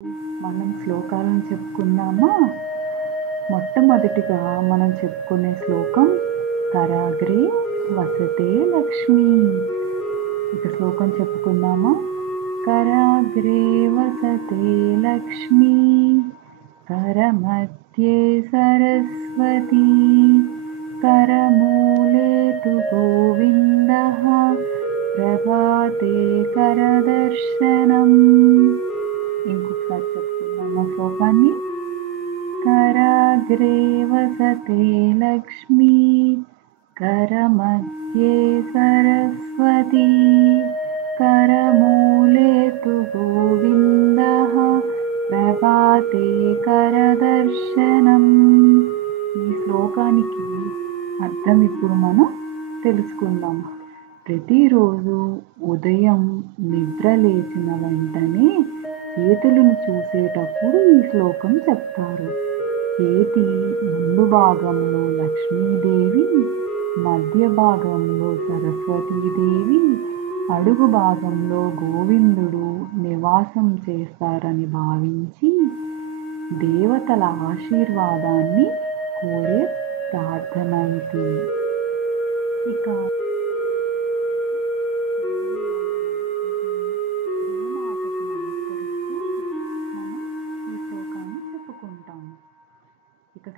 మనం శ్లోకాలను చెప్పుకుందామా? మొట్టమొదటిగా మనం చెప్పుకునే శ్లోకం కరాగ్రే వసతే లక్ష్మి. ఇక శ్లోకం చెప్పుకుందామా? కరాగ్రే వసతే లక్ష్మి, కరమధ్యే సరస్వతి, కరమూలే తు గోవిందః, ప్రభాతే కరదర్శనం. ఇంకొకసారి చెప్పుకుందామా శ్లోకాన్ని? కరాగ్రే వసతే లక్ష్మి, కరమధ్యే సరస్వతి, కరమూలే తు గోవిందః, ప్రభాతే కరదర్శనం. ఈ శ్లోకానికి అర్థం ఇప్పుడు మనం తెలుసుకుందాం. ప్రతిరోజు ఉదయం నిద్ర లేచిన వెంటనే చేతులను చూసేటప్పుడు ఈ శ్లోకం చెప్తారు. చేతి ముందు భాగంలో లక్ష్మీదేవి, మధ్య భాగంలో సరస్వతీదేవి, అడుగు భాగంలో గోవిందుడు నివాసం చేస్తారని భావించి దేవతల ఆశీర్వాదాన్ని కోరే ప్రార్థన ఇది. ఇక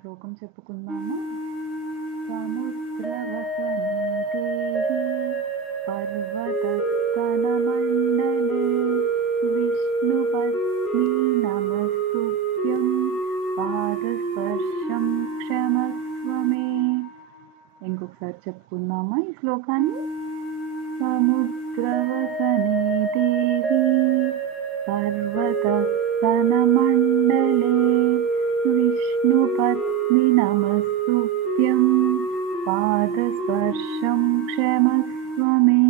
శ్లోకం చెప్పుకుందాము. సముద్రవసనే దేవి పర్వతస్తనమండలే, విష్ణుపత్ని నమస్తుభ్యం, పాదస్పర్శం క్షమస్వమే. ఇంకొకసారి చెప్పుకుందామా ఈ శ్లోకాన్ని? సముద్రవసనే దేవి పర్వతస్తనమండలే, విష్ణుపత్ని నమస్తుభ్యం, పాదస్పర్శం క్షమస్వమే.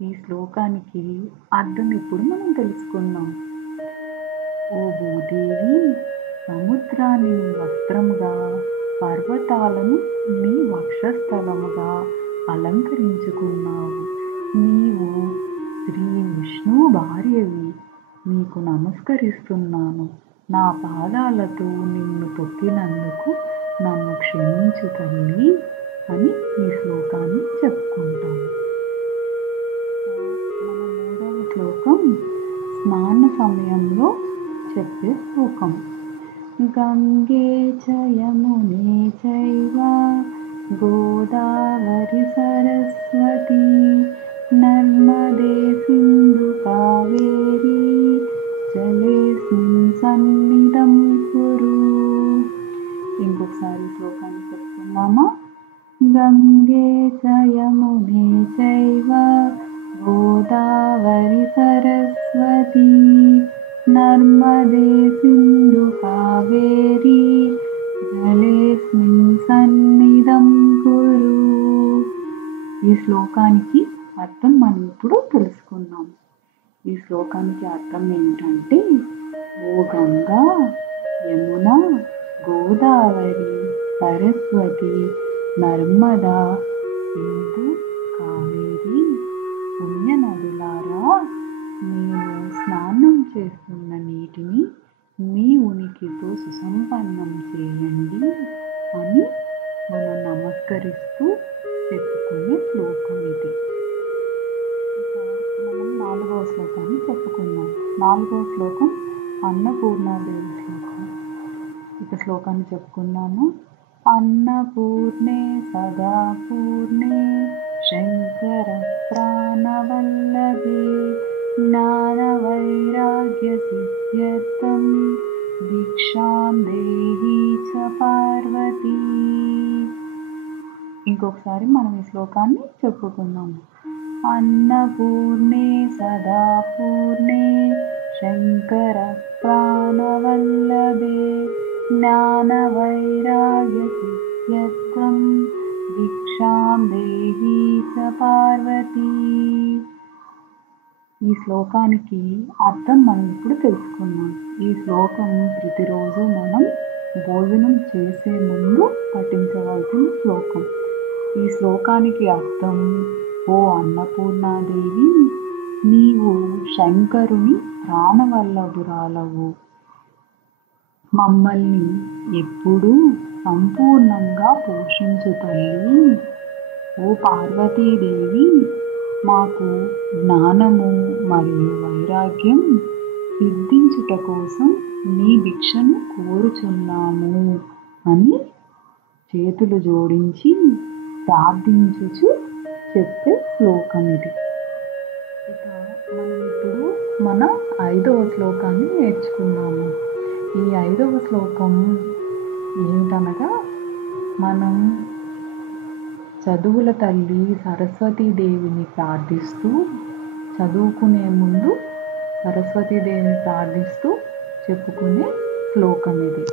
ఈ శ్లోకానికి అర్థం ఇప్పుడు మనం తెలుసుకుందాం. ఓ భూదేవి, సముద్రాన్ని నీ వస్త్రముగా, పర్వతాలను నీ వక్షస్థలముగా అలంకరించుకున్నావు. నీవు శ్రీ విష్ణువు భార్యవి. నీకు నమస్కరిస్తున్నాను. నా పాదాలతో నిన్ను తొక్కినందుకు నన్ను క్షమించు తల్లి అని ఈ శ్లోకాన్ని చెప్పుకుంటాము. మన మూడవ శ్లోకం స్నాన సమయంలో చెప్పే శ్లోకం. గంగే చ యమునే చైవ గోదావరి సరస్వతి, నర్మదే సింధు కావేరి, జలేస్మిన్ సన్నిధం కురు. ఇంకొకసారి శ్లోకాన్ని చెప్పుకుందామా? గంగే చ యమునే చైవ గోదావరి సరస్వతి, నర్మదే సింధు కావేరి, జలేస్మిన్ సన్నిధం కురు. ఈ శ్లోకానికి అర్థం మనం ఇప్పుడు తెలుసుకుందాం. ఈ శ్లోకానికి అర్థం ఏంటంటే, ఓ గంగా, యమున, గోదావరి, సరస్వతి, నర్మదా, సింధు, కావేరి పుణ్య నదులారా, నేను స్నానం చేస్తున్న నీటిని మీ ఉనికితో సుసంపన్నం చేయండి అని మనం నమస్కరిస్తూ చెప్పుకునే శ్లోకం ఇది. మనం నాలుగవ శ్లోకాన్ని చెప్పుకుందాం. నాలుగవ శ్లోకం అన్నపూర్ణాదేవి శ్లోకం. ఇక శ్లోకాన్ని చెప్పుకుందాము. అన్నపూర్ణే సదా పూర్ణే, శంకర ప్రాణవల్లభే, జ్ఞాన వైరాగ్య సిద్ధ్యర్థం, దీక్షాం దేహి చ పార్వతీ. ఇంకొకసారి మనం ఈ శ్లోకాన్ని చెప్పుకుందాం. అన్నపూర్ణే సదా పూర్ణే, శంకర ప్రాణవల్లభే, జ్ఞాన వైరాగ్య సిద్ధ్యర్థం, దీక్షాం దేహి చ పార్వతీ. ఈ శ్లోకానికి అర్థం మనం ఇప్పుడు తెలుసుకుందాం. ఈ శ్లోకం ప్రతిరోజు మనం భోజనం చేసే ముందు పఠించవలసిన శ్లోకం. ఈ శ్లోకానికి అర్థం, ఓ అన్నపూర్ణాదేవి, నీవు శంకరుని ప్రాణవల్లభురాలవు. మమ్మల్ని ఎప్పుడూ సంపూర్ణంగా పోషించు తల్లి. ఓ పార్వతీదేవి, మాకు జ్ఞానము మరియు వైరాగ్యం సిద్ధించుట కోసం నీ భిక్షను కోరుచున్నాము అని చేతులు జోడించి ప్రార్థించుచు చెప్పే శ్లోకం ఇది. ఇక మనం ఇప్పుడు మన 5వ శ్లోకాన్ని నేర్చుకున్నాము. ఈ 5వ శ్లోకం ఏమిటనగా, మనం చదువుల తల్లి సరస్వతీదేవిని ప్రార్థిస్తూ, చదువుకునే ముందు సరస్వతీదేవిని ప్రార్థిస్తూ చెప్పుకునే శ్లోకం ఇది.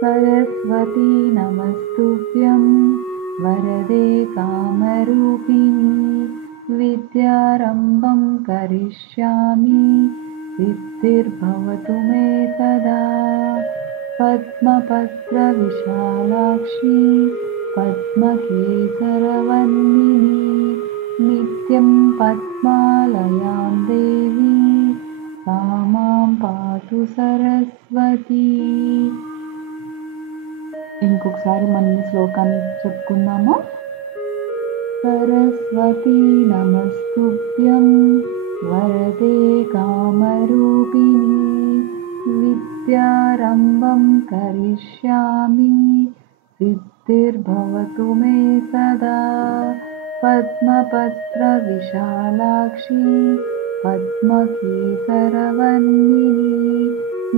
సరస్వతీ నమస్తుభ్యం వరదే కామరూపిణి విద్యారంభం కరిష్యామి సిద్ధిర్భవతు మే సదా. పద్మపత్ర విశాలాక్షి పద్మకేసరవన్నిని నిత్యం పద్మాలయాం దేవి సా మాం పాతు సరస్వతి. ఇంకొకసారి మనం ఈ శ్లోకాన్ని చెప్పుకుందామా. సరస్వతీ నమస్తుభ్యం వరదే కామరూపిణి విద్యారంభం కరిష్యామి సిద్ధిర్భవతు మే సదా. పద్మపత్ర విశాలాక్షి పద్మకేసరవన్నిని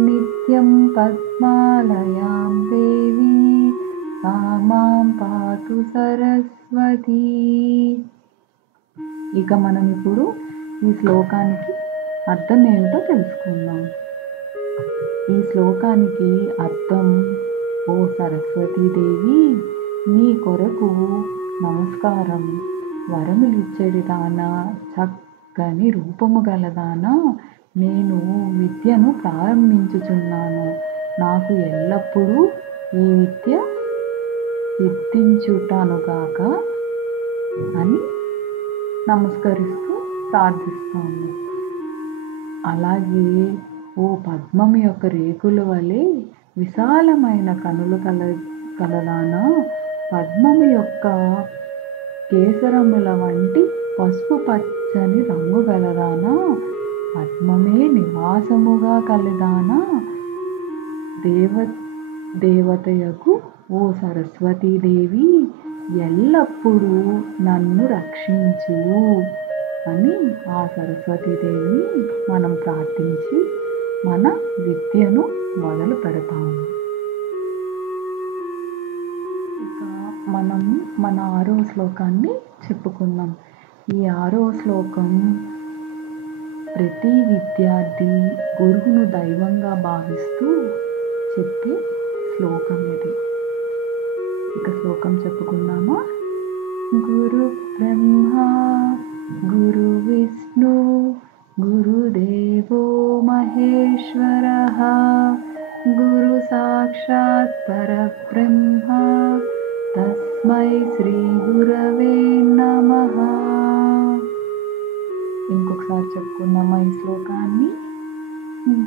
నిత్యం పద్మాలయాం దేవి సా మాం పాతు సరస్వతి. ఇక మనం ఇప్పుడు ఈ శ్లోకానికి అర్థం ఏమిటో తెలుసుకుందాం. ఈ శ్లోకానికి అర్థం, ఓ సరస్వతీదేవి, నీ కొరకు నమస్కారం. వరములిచ్చేడి దానా, చక్కని రూపము గలదానా, నేను విద్యను ప్రారంభించుచున్నాను. నాకు ఎల్లప్పుడూ ఈ విద్య సిద్ధించుటానుగాక అని నమస్కరిస్తూ ప్రార్థిస్తాను. అలాగే ఓ పద్మం యొక్క రేకుల వలె విశాలమైన కనులు కలదానా, పద్మము యొక్క కేసరముల వంటి పసుపు పచ్చని రంగు గలదానా, పద్మమే నివాసముగా కలదానా, దేవతయకు ఓ సరస్వతీదేవి, ఎల్లప్పుడూ నన్ను రక్షించు అని ఆ సరస్వతీదేవిని మనం ప్రార్థించి మన విద్యను మొదలు పెడతాము. ఇక మనం మన 6వ శ్లోకాన్ని చెప్పుకుందాం. ఈ 6వ శ్లోకం ప్రతి విద్యార్థి గురువును దైవంగా భావిస్తూ చెప్పే శ్లోకం ఇది. ఇక శ్లోకం చెప్పుకుందామా. గురు బ్రహ్మ గురు విష్ణు గురుదేవో మహేశ్వరః గురు సాక్షాత్ పరబ్రహ్మ తస్మై శ్రీ గురవే నమః. ఇంకొకసారి చెప్పుకుందామా ఈ శ్లోకాన్ని.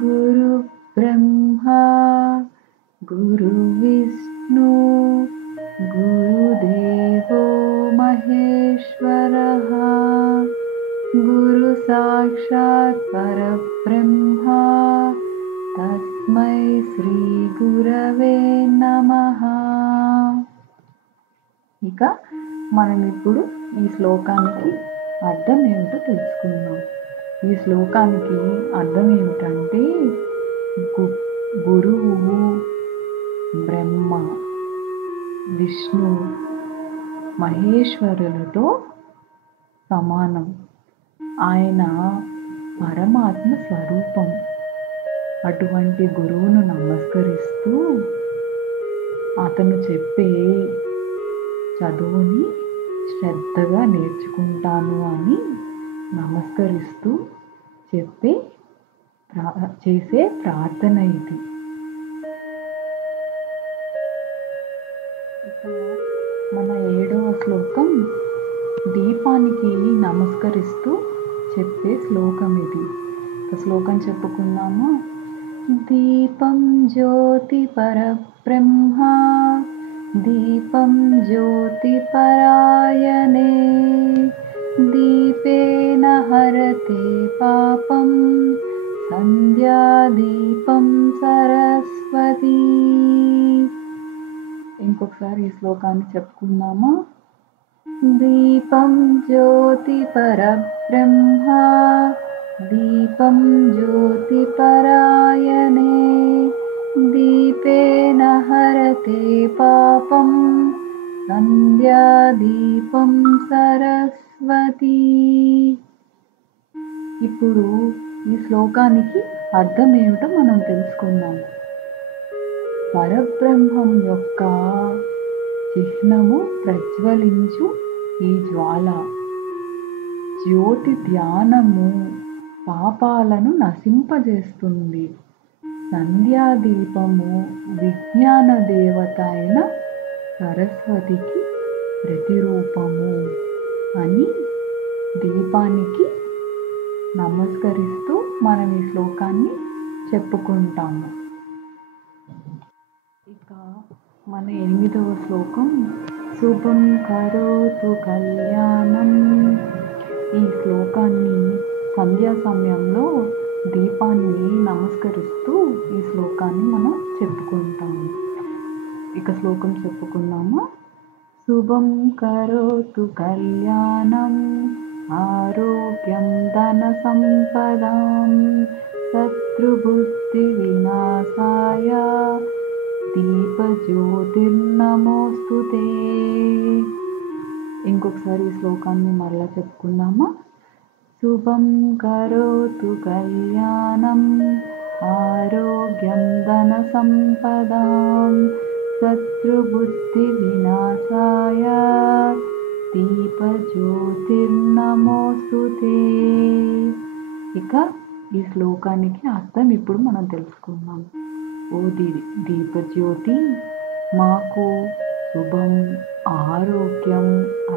గురు బ్రహ్మ గురు విష్ణు గురుదేవో మహేశ్వరః గురు సాక్షాత్ పరబ్రహ్మ తస్మై శ్రీ గురవే నమః. ఇక మనం ఇప్పుడు ఈ శ్లోకానికి అర్థం ఏమిటో తెలుసుకుందాం. ఈ శ్లోకానికి అర్థం ఏమిటంటే, గురువు బ్రహ్మ విష్ణు మహేశ్వరులతో సమానం. ఆయన పరమాత్మ స్వరూపం. అటువంటి గురువును నమస్కరిస్తూ అతను చెప్పే చదువుని శ్రద్ధగా నేర్చుకుంటాను అని నమస్కరిస్తూ చేసే ప్రార్థన ఇది. మన 7వ శ్లోకం దీపానికి నమస్కరిస్తూ చెప్పే శ్లోకం ఇది. ఒక శ్లోకం చెప్పుకుందామా? దీపం జ్యోతి పరబ్రహ్మ దీపం జ్యోతి పరాయణే దీపేన హరతే పాపం సంధ్యాదీపం సరస్వతి. ఇంకొకసారి ఈ శ్లోకాన్ని చెప్పుకుందామా? దీపం జ్యోతి పరబ్రహ్మ దీపం జ్యోతి పరాయణే దీపేన హరతే పాపం సంధ్యాదీపం సరస్వతి. ఇప్పుడు ఈ శ్లోకానికి అర్థం ఏమిటో మనం తెలుసుకుందాం. పరబ్రహ్మం యొక్క చిహ్నము ప్రజ్వలించు ఈ జ్వాల. జ్యోతి ధ్యానము పాపాలను నశింపజేస్తుంది. సంధ్యాదీపము విజ్ఞాన దేవత అయిన సరస్వతికి ప్రతిరూపము అని దీపానికి నమస్కరిస్తూ మనం ఈ శ్లోకాన్ని చెప్పుకుంటాము. ఇక మన 8వ శ్లోకం శుభం కరోతు కళ్యాణం. ఈ శ్లోకాన్ని సంధ్యా సమయంలో దీపాన్ని నమస్కరిస్తూ ఈ శ్లోకాన్ని మనం చెప్పుకుంటాము. ఇక శ్లోకం చెప్పుకుందామా? శుభం కరోతు కళ్యాణం ఆరోగ్యం ధన సంపదాం శత్రుబుద్ధి వినాశాయ దీపజ్యోతిర్నమోస్తుతే. ఇంకొకసారి ఈ శ్లోకాన్ని మరలా చెప్పుకుందామా? శుభం కరోతు కళ్యాణం ఆరోగ్యం ధన సంపదాం శత్రుబుద్ధి వినాశాయ దీపజ్యోతిర్నమోస్తుతే. ఇక ఈ శ్లోకానికి అర్థం ఇప్పుడు మనం తెలుసుకుందాం. ఓ దీపజ్యోతి, మాకు శుభం, ఆరోగ్యం,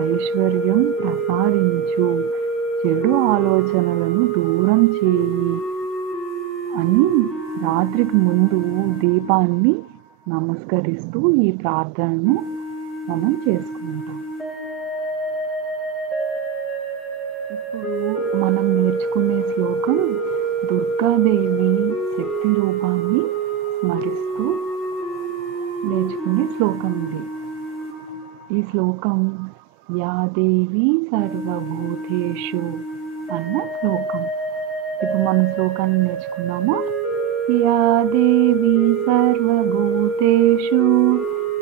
ఐశ్వర్యం ప్రసాదించు, చెడు ఆలోచనలను దూరం చేయి అని రాత్రికి ముందు దీపాన్ని నమస్కరిస్తూ ఈ ప్రార్థనను మనం చేసుకుంటాం. ఇప్పుడు మనం నేర్చుకునే శ్లోకం దుర్గాదేవి శక్తి రూపాన్ని స్మరిస్తూ నేర్చుకునే శ్లోకం ఇది. ఈ శ్లోకం యా దేవి సర్వభూతేషు అన్న శ్లోకం. ఇప్పుడు మనం శ్లోకాన్ని నేర్చుకున్నామా? యా దేవి సర్వభూతేషు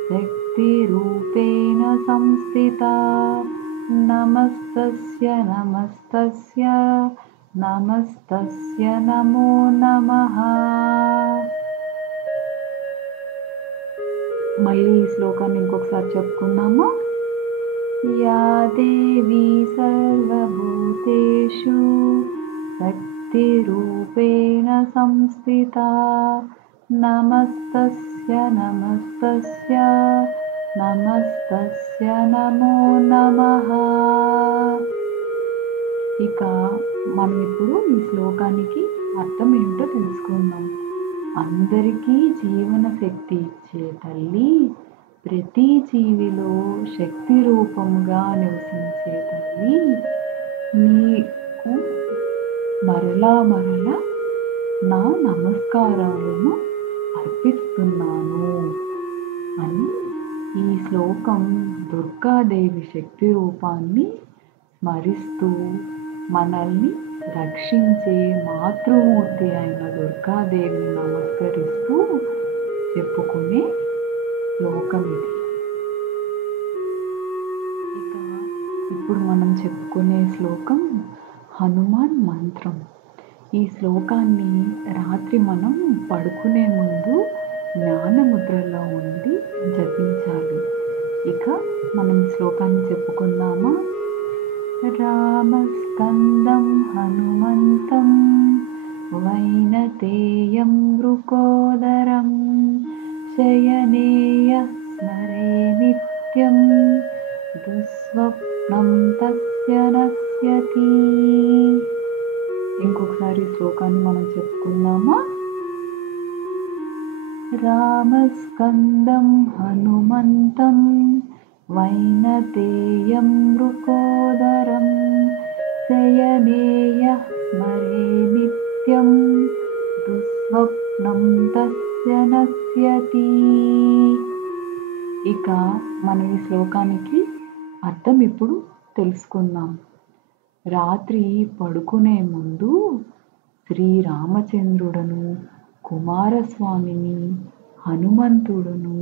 శక్తి రూపేణ సంస్థిత నమస్తస్య నమస్తస్య నమస్తస్య నమో నమః. మళ్ళీ ఈ శ్లోకాన్ని ఇంకొకసారి చెప్పుకుందామా? యా దేవి సర్వభూతేషు శక్తి రూపేణ సంస్థిత నమస్తస్య నమస్తస్య నమస్తస్య నమో నమః. ఇక మనం ఇప్పుడు ఈ శ్లోకానికి అర్థం ఏమిటో తెలుసుకుందాం. అందరికీ జీవన శక్తి ఇచ్చే తల్లి, ప్రతి జీవిలో శక్తి రూపముగా నివసించే తల్లి, నీకు మరలా నా నమస్కారాలను అర్పిస్తున్నాను అని ఈ శ్లోకం దుర్గాదేవి శక్తి రూపాన్ని స్మరిస్తూ మనల్ని రక్షించే మాతృమూర్తి అయిన దుర్గాదేవిని నమస్కరిస్తూ చెప్పుకునే శ్లోకం ఇది. ఇక ఇప్పుడు మనం చెప్పుకునే శ్లోకం హనుమాన్ మంత్రం. ఈ శ్లోకాన్ని రాత్రి మనం పడుకునే ముందు జ్ఞానముద్రలో ఉండి జపించాలి. ఇక మనం శ్లోకాన్ని చెప్పుకుందామా? రామస్కందం హనుమంతం వైనతేయం మృకోదరం శయనేయ స్మరే నిత్యం దుస్వప్న దుస్వప్నం తస్య నశ్యతి. ఇంకొకసారి ఈ శ్లోకాన్ని మనం చెప్పుకుందామా? రామస్కందం హనుమంతం వైనతేయం మృకోదరం శయనేయ స్మరే నిత్యం దుస్వప్నం తస్య నశ్యతి. ఇక మనం ఈ శ్లోకానికి అర్థం ఇప్పుడు తెలుసుకుందాం. రాత్రి పడుకునే ముందు శ్రీరామచంద్రుడను, కుమారస్వామిని, హనుమంతుడును,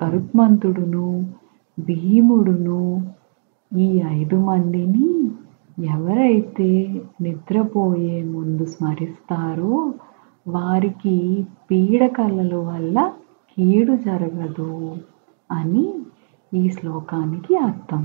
గరుత్మంతుడును, భీముడును, ఈ 5 మందిని ఎవరైతే నిద్రపోయే ముందు స్మరిస్తారో వారికి పీడకలల వల్ల కీడు జరగదు అని ఈ శ్లోకానికి అర్థం.